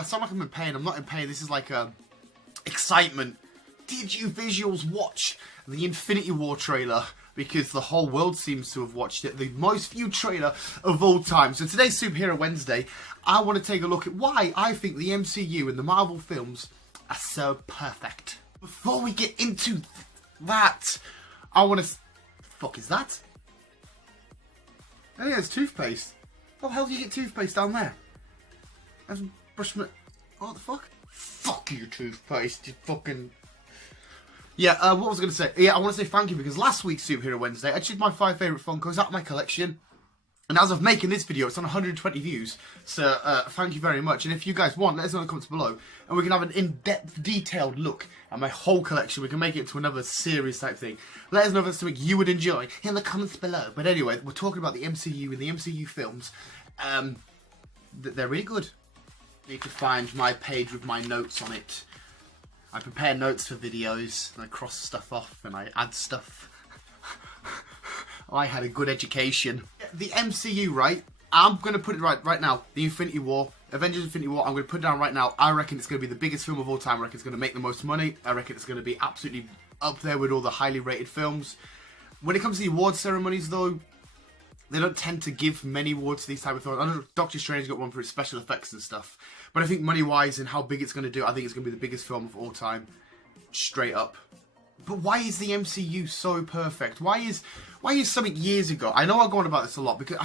I sound like I'm in pain. I'm not in pain. This is like excitement. Did you visuals watch the Infinity War trailer? Because the whole world seems to have watched it. The most viewed trailer of all time. So today's Superhero Wednesday, I want to take a look at why I think the MCU and the Marvel films are so perfect. Before we get into that, I want to... Fuck is that? Oh yeah, it's toothpaste. How the hell do you get toothpaste down there? I haven't brushed my... What the fuck? Fuck you, toothpaste, you fucking... Yeah, what was I going to say? Yeah, I want to say thank you because last week's Superhero Wednesday, I did my 5 favourite Funkos out of my collection. And as of making this video, it's on 120 views. So, thank you very much. And if you guys want, let us know in the comments below. And we can have an in-depth, detailed look at my whole collection. We can make it into another series type thing. Let us know if that's something you would enjoy in the comments below. But anyway, we're talking about the MCU and the MCU films. They're really good. I need to find my page with my notes on it. I prepare notes for videos, and I cross stuff off, and I add stuff. I had a good education. The MCU, right? I'm going to put it right now. The Infinity War, Avengers Infinity War, I'm going to put it down right now. I reckon it's going to be the biggest film of all time. I reckon it's going to make the most money. I reckon it's going to be absolutely up there with all the highly rated films. When it comes to the award ceremonies, though, they don't tend to give many awards to these type of films. I know Doctor Strange got one for its special effects and stuff. But I think money-wise and how big it's going to do, I think it's going to be the biggest film of all time. Straight up. But why is the MCU so perfect? Why is something years ago... I know I go on about this a lot because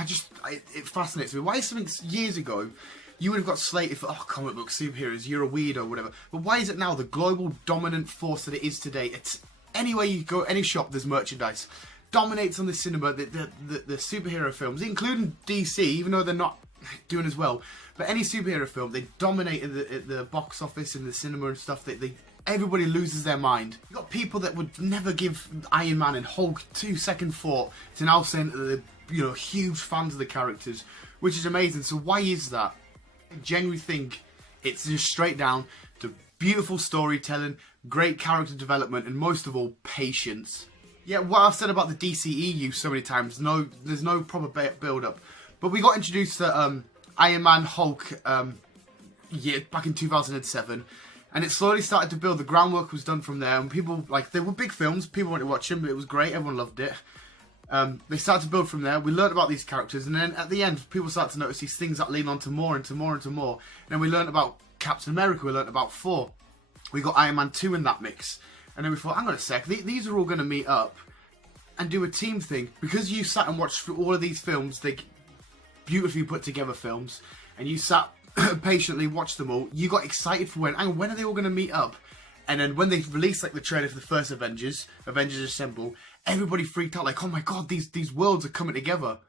it fascinates me. Why is something years ago you would have got slated for, oh, comic book superheroes, you're a weirdo, whatever. But why is it now the global dominant force that it is today? It's anywhere you go, any shop, there's merchandise. Dominates on the cinema, the superhero films, including DC, even though they're not doing as well. But any superhero film, they dominate at the box office and the cinema and stuff. Everybody loses their mind. You've got people that would never give Iron Man and Hulk 2-second thought to now saying that they're huge fans of the characters, which is amazing. So why is that? I genuinely think it's just straight down to beautiful storytelling, great character development, and most of all, patience. Yeah, what I've said about the DCEU so many times, there's no proper build-up. But we got introduced to Iron Man, Hulk, back in 2007. And it slowly started to build. The groundwork was done from there. And people, they were big films. People wanted to watch them. It was great. Everyone loved it. They started to build from there. We learned about these characters. And then at the end, people started to notice these things that lean on to more and to more and to more. And then we learned about Captain America. We learned about Thor. We got Iron Man 2 in that mix. And then we thought, hang on a sec. These are all going to meet up and do a team thing. Because you sat and watched through all of these films, they beautifully put together films, and you sat patiently watched them all, you got excited for when are they all going to meet up? And then when they released the trailer for the first Avengers Assemble, everybody freaked out oh my god, these worlds are coming together.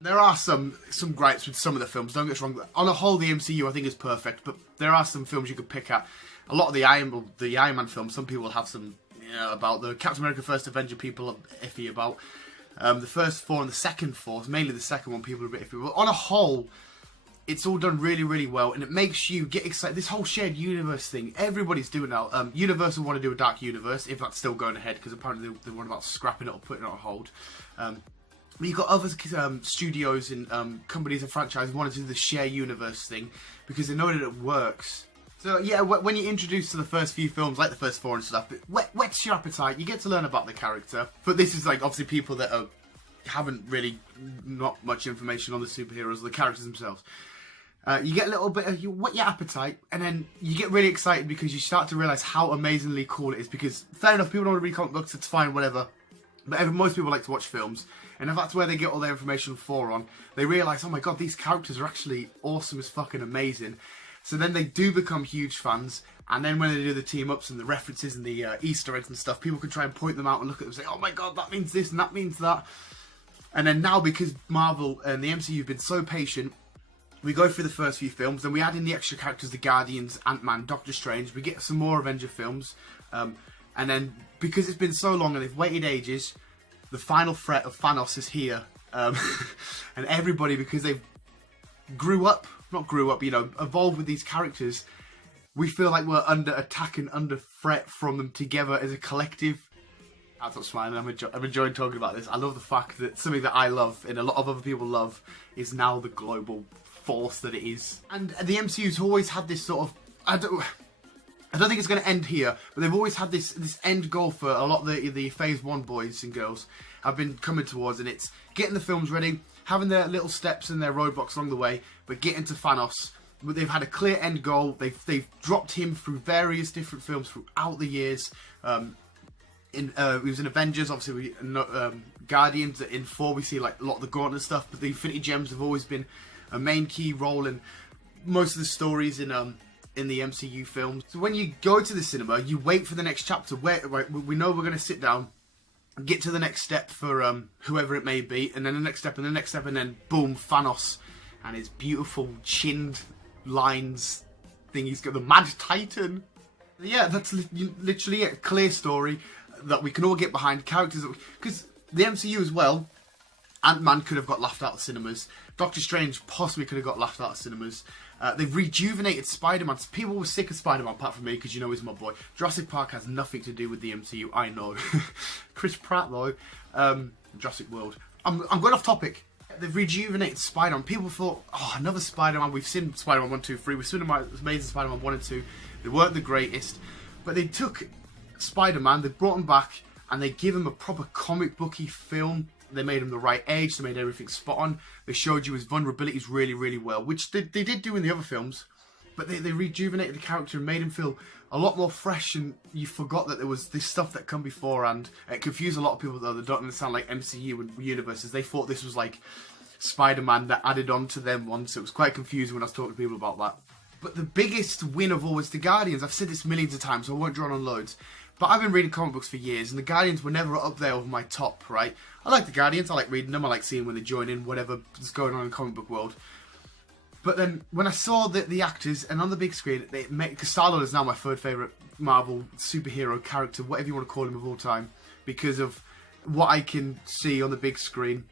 There are some gripes with some of the films, don't get us wrong. On a whole, the MCU I think is perfect, but there are some films you could pick at. A lot of the Iron Man films, some people have some about. The Captain America First Avenger people are iffy about. The first 4 and the second 4, mainly the second one, people are a bit iffy. But on a whole, it's all done really, really well, and it makes you get excited. This whole shared universe thing, everybody's doing now. Universal want to do a Dark Universe, if that's still going ahead, because apparently they want about scrapping it or putting it on hold. But you've got other studios and companies and franchises wanting to do the share universe thing, because they know that it works. So yeah, when you're introduced to the first few films, like the first 4 and stuff, it whets your appetite. You get to learn about the character. But this is obviously people that haven't really not much information on the superheroes or the characters themselves. You get a little bit you whet your appetite, and then you get really excited because you start to realise how amazingly cool it is. Because fair enough, people don't want to read comic books, it's fine, whatever. But most people like to watch films, and if that's where they get all their information on, they realise, oh my god, these characters are actually awesome as fucking amazing. So then they do become huge fans, and then when they do the team-ups and the references and the Easter eggs and stuff, people can try and point them out and look at them and say, oh my god, that means this and that means that. And then now, because Marvel and the MCU have been so patient, we go through the first few films, then we add in the extra characters, the Guardians, Ant-Man, Doctor Strange, we get some more Avenger films, and then, because it's been so long and they've waited ages, the final threat of Thanos is here, and everybody, because they've evolved with these characters, we feel like we're under attack and under threat from them together as a collective. I'll stop smiling. I'm enjoying talking about this. I love the fact that something that I love and a lot of other people love is now the global force that it is. And the MCU's always had this sort of, I don't think it's going to end here, but they've always had this end goal for a lot of the Phase 1 boys and girls have been coming towards, and it's getting the films ready, having their little steps and their roadblocks along the way, but getting to Thanos. They've had a clear end goal. They've dropped him through various different films throughout the years. He was in Avengers, obviously, Guardians. In 4 we see like a lot of the Gauntlet stuff, but the Infinity Gems have always been a main key role in most of the stories in the MCU films. So when you go to the cinema, you wait for the next chapter. Right, we know we're going to sit down, get to the next step for whoever it may be, and then the next step, and the next step, and then boom, Thanos and his beautiful chinned lines thing. He's got the Mad Titan. Yeah, that's literally a clear story that we can all get behind. Characters that because the MCU as well. Ant-Man could have got laughed out of cinemas. Doctor Strange possibly could have got laughed out of cinemas. They've rejuvenated Spider-Man. People were sick of Spider-Man, apart from me, because you know he's my boy. Jurassic Park has nothing to do with the MCU, I know. Chris Pratt, though. Jurassic World. I'm going off topic. They've rejuvenated Spider-Man. People thought, oh, another Spider-Man. We've seen Spider-Man 1, 2, 3. We've seen Amazing Spider-Man 1 and 2. They weren't the greatest. But they took Spider-Man, they brought him back, and they give him a proper comic booky film. They made him the right age, they made everything spot on. They showed you his vulnerabilities really, really well, which they did do in the other films. But they rejuvenated the character and made him feel a lot more fresh, and you forgot that there was this stuff that come beforehand. It confused a lot of people, though, that don't understand like MCU and universes. They thought this was like Spider-Man that added on to them once. It was quite confusing when I was talking to people about that. But the biggest win of all was the Guardians. I've said this millions of times, so I won't draw on loads. But I've been reading comic books for years, and the Guardians were never up there over my top, right? I like the Guardians, I like reading them, I like seeing when they join in, whatever's going on in the comic book world. But then, when I saw the actors, and on the big screen, because Star-Lord is now my third favourite Marvel superhero character, whatever you want to call him of all time, because of what I can see on the big screen.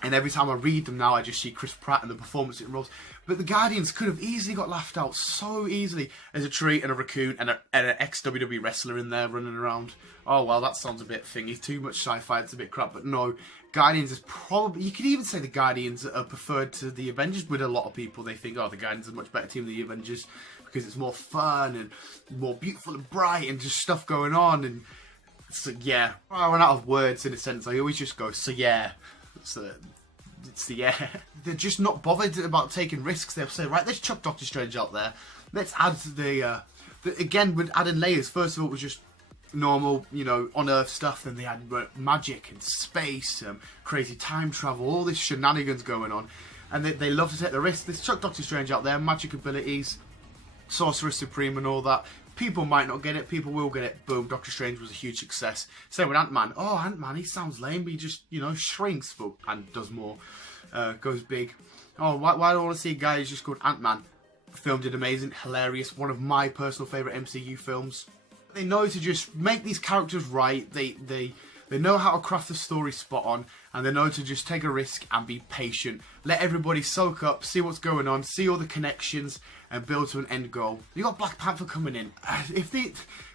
And every time I read them now, I just see Chris Pratt and the performance it involves. But the Guardians could have easily got laughed out so easily. There's a tree and a raccoon and an ex-WWE wrestler in there running around. Oh, well, that sounds a bit thingy. Too much sci-fi, it's a bit crap. But no, Guardians is probably... You could even say the Guardians are preferred to the Avengers. With a lot of people, they think, oh, the Guardians are a much better team than the Avengers because it's more fun and more beautiful and bright and just stuff going on. And so, yeah. I run out of words in a sense. I always just go, so yeah. It's yeah. They're just not bothered about taking risks. They'll say, right, let's chuck Doctor Strange out there. Let's add again, with adding layers. First of all, it was just normal, you know, on Earth stuff. Then they had magic and space, crazy time travel, all this shenanigans going on. And they love to take the risk. Let's chuck Doctor Strange out there, magic abilities, Sorcerer Supreme and all that. People might not get it, people will get it. Boom, Doctor Strange was a huge success. Same with Ant-Man. Oh, Ant-Man, he sounds lame, but he just, you know, shrinks and does more. Goes big. Oh, why do I want to see a guy who's just called Ant-Man? Film did amazing, hilarious, one of my personal favourite MCU films. They know to just make these characters right, they know how to craft the story spot on, and they know to just take a risk and be patient. Let everybody soak up, see what's going on, see all the connections, and build to an end goal. You got Black Panther coming in. If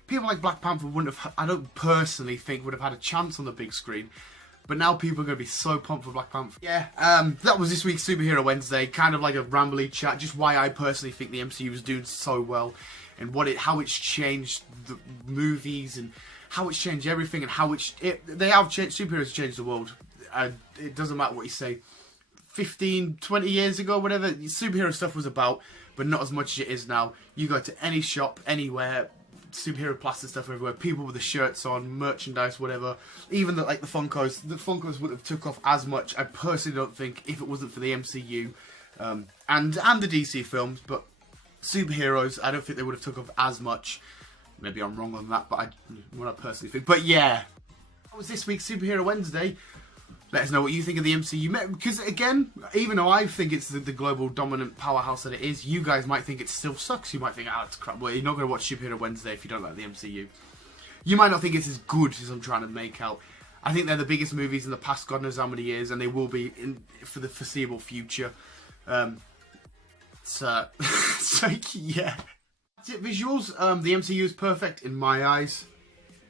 people like Black Panther wouldn't have, I don't personally think would have had a chance on the big screen. But now people are going to be so pumped for Black Panther. Yeah, that was this week's Superhero Wednesday. Kind of like a rambly chat, just why I personally think the MCU is doing so well, and how it's changed the movies, and how it's changed everything, and how they have changed. Superheroes changed the world. It doesn't matter what you say. 15, 20 years ago, whatever, superhero stuff was about, but not as much as it is now. You go to any shop, anywhere, superhero plaster stuff everywhere, people with the shirts on, merchandise, whatever. Even the Funkos wouldn't have took off as much, I personally don't think, if it wasn't for the MCU and the DC films. But superheroes, I don't think they would have took off as much. Maybe I'm wrong on that, but what I personally think. But yeah, that was this week's Superhero Wednesday. Let us know what you think of the MCU. Because again, even though I think it's the global dominant powerhouse that it is, you guys might think it still sucks. You might think, it's crap. Well, you're not going to watch Superhero Wednesday if you don't like the MCU. You might not think it's as good as I'm trying to make out. I think they're the biggest movies in the past God knows how many years, and they will be for the foreseeable future. So yeah. That's it, visuals. The MCU is perfect in my eyes.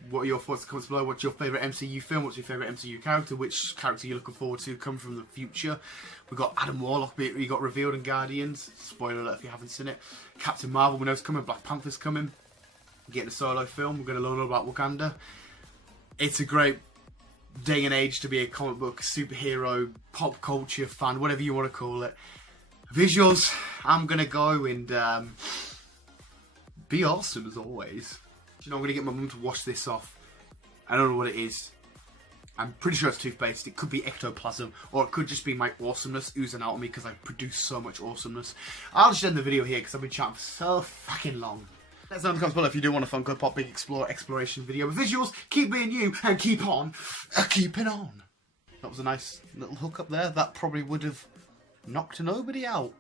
what are your thoughts in the comments below? What's your favourite MCU film? What's your favourite MCU character? Which character are you looking forward to come from the future? We've got Adam Warlock, he got revealed in Guardians. Spoiler alert if you haven't seen it. Captain Marvel, we know it's coming. Black Panther's coming. Getting a solo film. We're going to learn all about Wakanda. It's a great day and age to be a comic book superhero, pop culture fan, whatever you want to call it. Visuals, I'm going to go and be awesome as always. You know, I'm going to get my mum to wash this off. I don't know what it is. I'm pretty sure it's toothpaste. It could be ectoplasm, or it could just be my awesomeness oozing out of me because I produce so much awesomeness. I'll just end the video here because I've been chatting for so fucking long. Let us know in the comments below if you do want a fun, good pop, big exploration video with visuals. Keep being you and keep on keeping on. That was a nice little hook up there. That probably would have knocked nobody out.